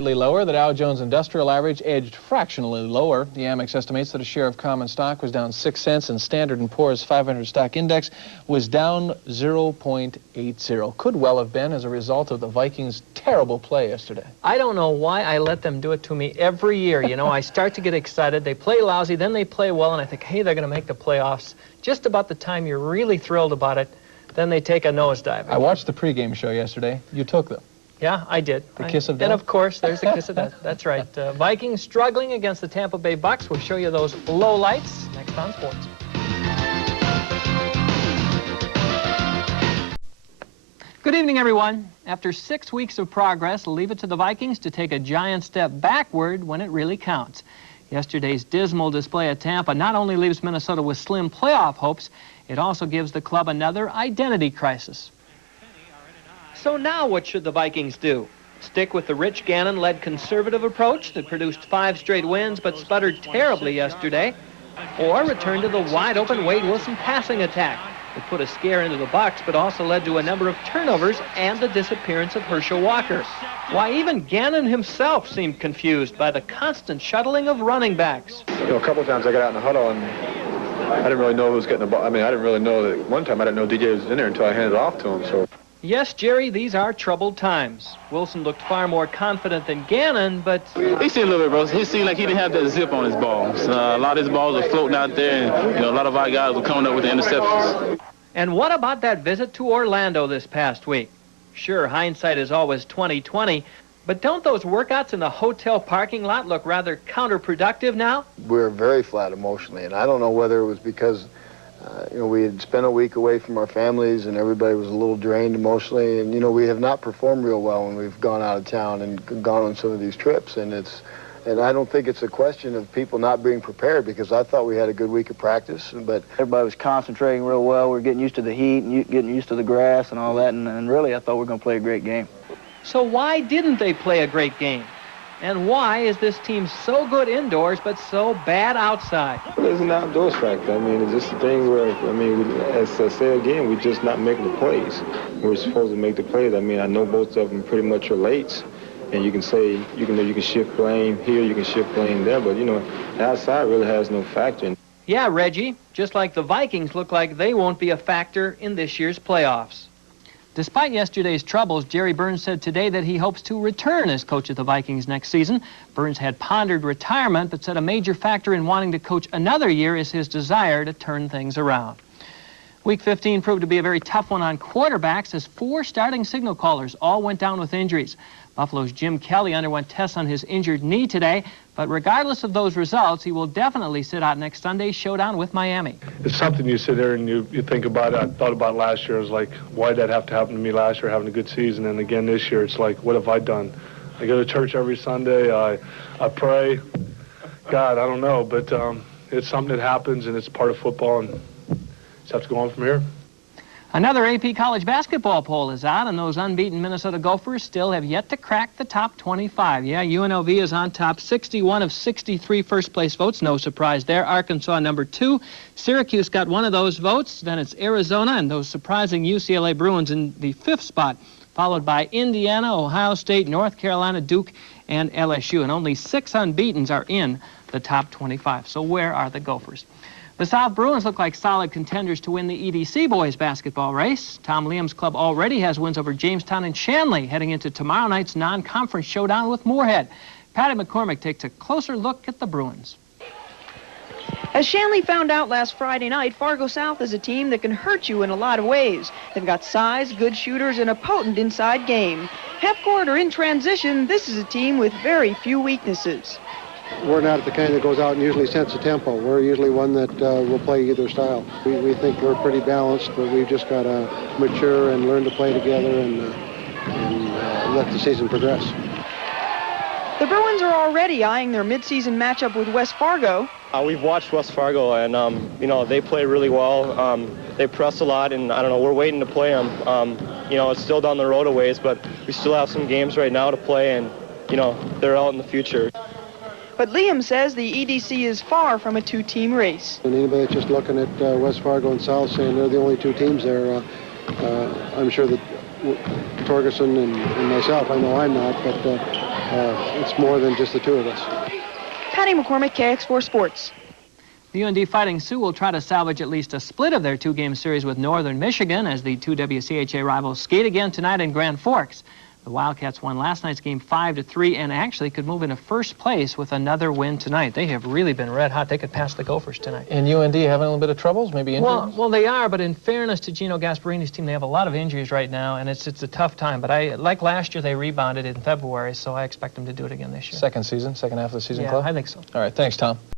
Lower. The Dow Jones Industrial Average edged fractionally lower. The Amex estimates that a share of common stock was down 6 cents, and Standard & Poor's 500 stock index was down 0.80. Could well have been as a result of the Vikings' terrible play yesterday. I don't know why I let them do it to me every year. You know, I start to get excited. They play lousy, then they play well, and I think, hey, they're going to make the playoffs. Just about the time you're really thrilled about it, then they take a nosedive. I watched the pregame show yesterday. You took them. Yeah, I did. The kiss of death? And of course, there's the kiss of death. That's right. Vikings struggling against the Tampa Bay Bucks. We'll show you those low lights next on Sports. Good evening, everyone. After 6 weeks of progress, leave it to the Vikings to take a giant step backward when it really counts. Yesterday's dismal display at Tampa not only leaves Minnesota with slim playoff hopes, it also gives the club another identity crisis. So now what should the Vikings do? Stick with the Rich Gannon-led conservative approach that produced 5 straight wins but sputtered terribly yesterday? Or return to the wide-open Wade Wilson passing attack that put a scare into the Bucs but also led to a number of turnovers and the disappearance of Herschel Walker? Why, even Gannon himself seemed confused by the constant shuttling of running backs. You know, a couple of times I got out in the huddle and I didn't really know who was getting the ball. I mean, I didn't really know that one time I didn't know DJ was in there until I handed it off to him, so. Yes, Jerry, these are troubled times. Wilson looked far more confident than Gannon, but... He seemed a little bit, bro. He seemed like he didn't have that zip on his balls. A lot of his balls were floating out there, and a lot of our guys were coming up with the interceptions. And what about that visit to Orlando this past week? Sure, hindsight is always 20/20, but don't those workouts in the hotel parking lot look rather counterproductive now? We were very flat emotionally, and I don't know whether it was because you know, we had spent a week away from our families and everybody was a little drained emotionally, and you know, we have not performed real well when we've gone out of town and gone on some of these trips, and I don't think it's a question of people not being prepared, because I thought we had a good week of practice, but everybody was concentrating real well. We were getting used to the heat and getting used to the grass and all that, and really I thought we were going to play a great game. So why didn't they play a great game? And why is this team so good indoors but so bad outside? Well, there's an outdoors factor. I mean, it's just a thing where, I mean, as I say again, we're just not making the plays. We're supposed to make the plays. I mean, I know both of them pretty much are late, and you can say, you can shift blame here, you can shift blame there, but, you know, the outside really has no factor. Yeah, Reggie, just like the Vikings look like they won't be a factor in this year's playoffs. Despite yesterday's troubles, Jerry Burns said today that he hopes to return as coach of the Vikings next season. Burns had pondered retirement, but said a major factor in wanting to coach another year is his desire to turn things around. Week 15 proved to be a very tough one on quarterbacks, as 4 starting signal callers all went down with injuries. Buffalo's Jim Kelly underwent tests on his injured knee today, but regardless of those results, he will definitely sit out next Sunday's showdown with Miami. It's something you sit there and you think about. I thought about last year. I was like, why did that have to happen to me last year, having a good season? And again this year, it's like, what have I done? I go to church every Sunday. I pray. God, I don't know, but it's something that happens, and it's part of football, and just have to go on from here. Another AP college basketball poll is out, and those unbeaten Minnesota Gophers still have yet to crack the top 25. Yeah, UNLV is on top, 61 of 63 first-place votes. No surprise there. Arkansas, number 2. Syracuse got one of those votes. Then it's Arizona and those surprising UCLA Bruins in the 5th spot, followed by Indiana, Ohio State, North Carolina, Duke, and LSU. And only 6 unbeatens are in the top 25. So where are the Gophers? The South Bruins look like solid contenders to win the EDC boys basketball race. Tom Liam's club already has wins over Jamestown and Shanley, heading into tomorrow night's non-conference showdown with Moorhead. Patty McCormick takes a closer look at the Bruins. As Shanley found out last Friday night, Fargo South is a team that can hurt you in a lot of ways. They've got size, good shooters, and a potent inside game. Half-court or in transition, this is a team with very few weaknesses. We're not the kind that goes out and usually sets a tempo. We're usually one that will play either style. We think we're pretty balanced, but we've just got to mature and learn to play together and let the season progress. The Bruins are already eyeing their midseason matchup with West Fargo. We've watched West Fargo, and, you know, they play really well. They press a lot, and, I don't know, we're waiting to play them. You know, it's still down the road a ways, but we still have some games right now to play, and, you know, they're out in the future. But Liam says the EDC is far from a 2-team race. And anybody that's just looking at West Fargo and South saying they're the only 2 teams there, I'm sure that Torgerson and myself, I know I'm not, but it's more than just the two of us. Patty McCormick, KX4 Sports. The UND Fighting Sioux will try to salvage at least a split of their two-game series with Northern Michigan as the two WCHA rivals skate again tonight in Grand Forks. The Wildcats won last night's game 5-3 and actually could move into first place with another win tonight. They have really been red hot. They could pass the Gophers tonight. And UND having a little bit of troubles, maybe injuries? Well, they are, but in fairness to Gino Gasparini's team, they have a lot of injuries right now, and it's a tough time. But like last year, they rebounded in February, so I expect them to do it again this year. Second half of the season, Yeah, club? I think so. All right, thanks, Tom.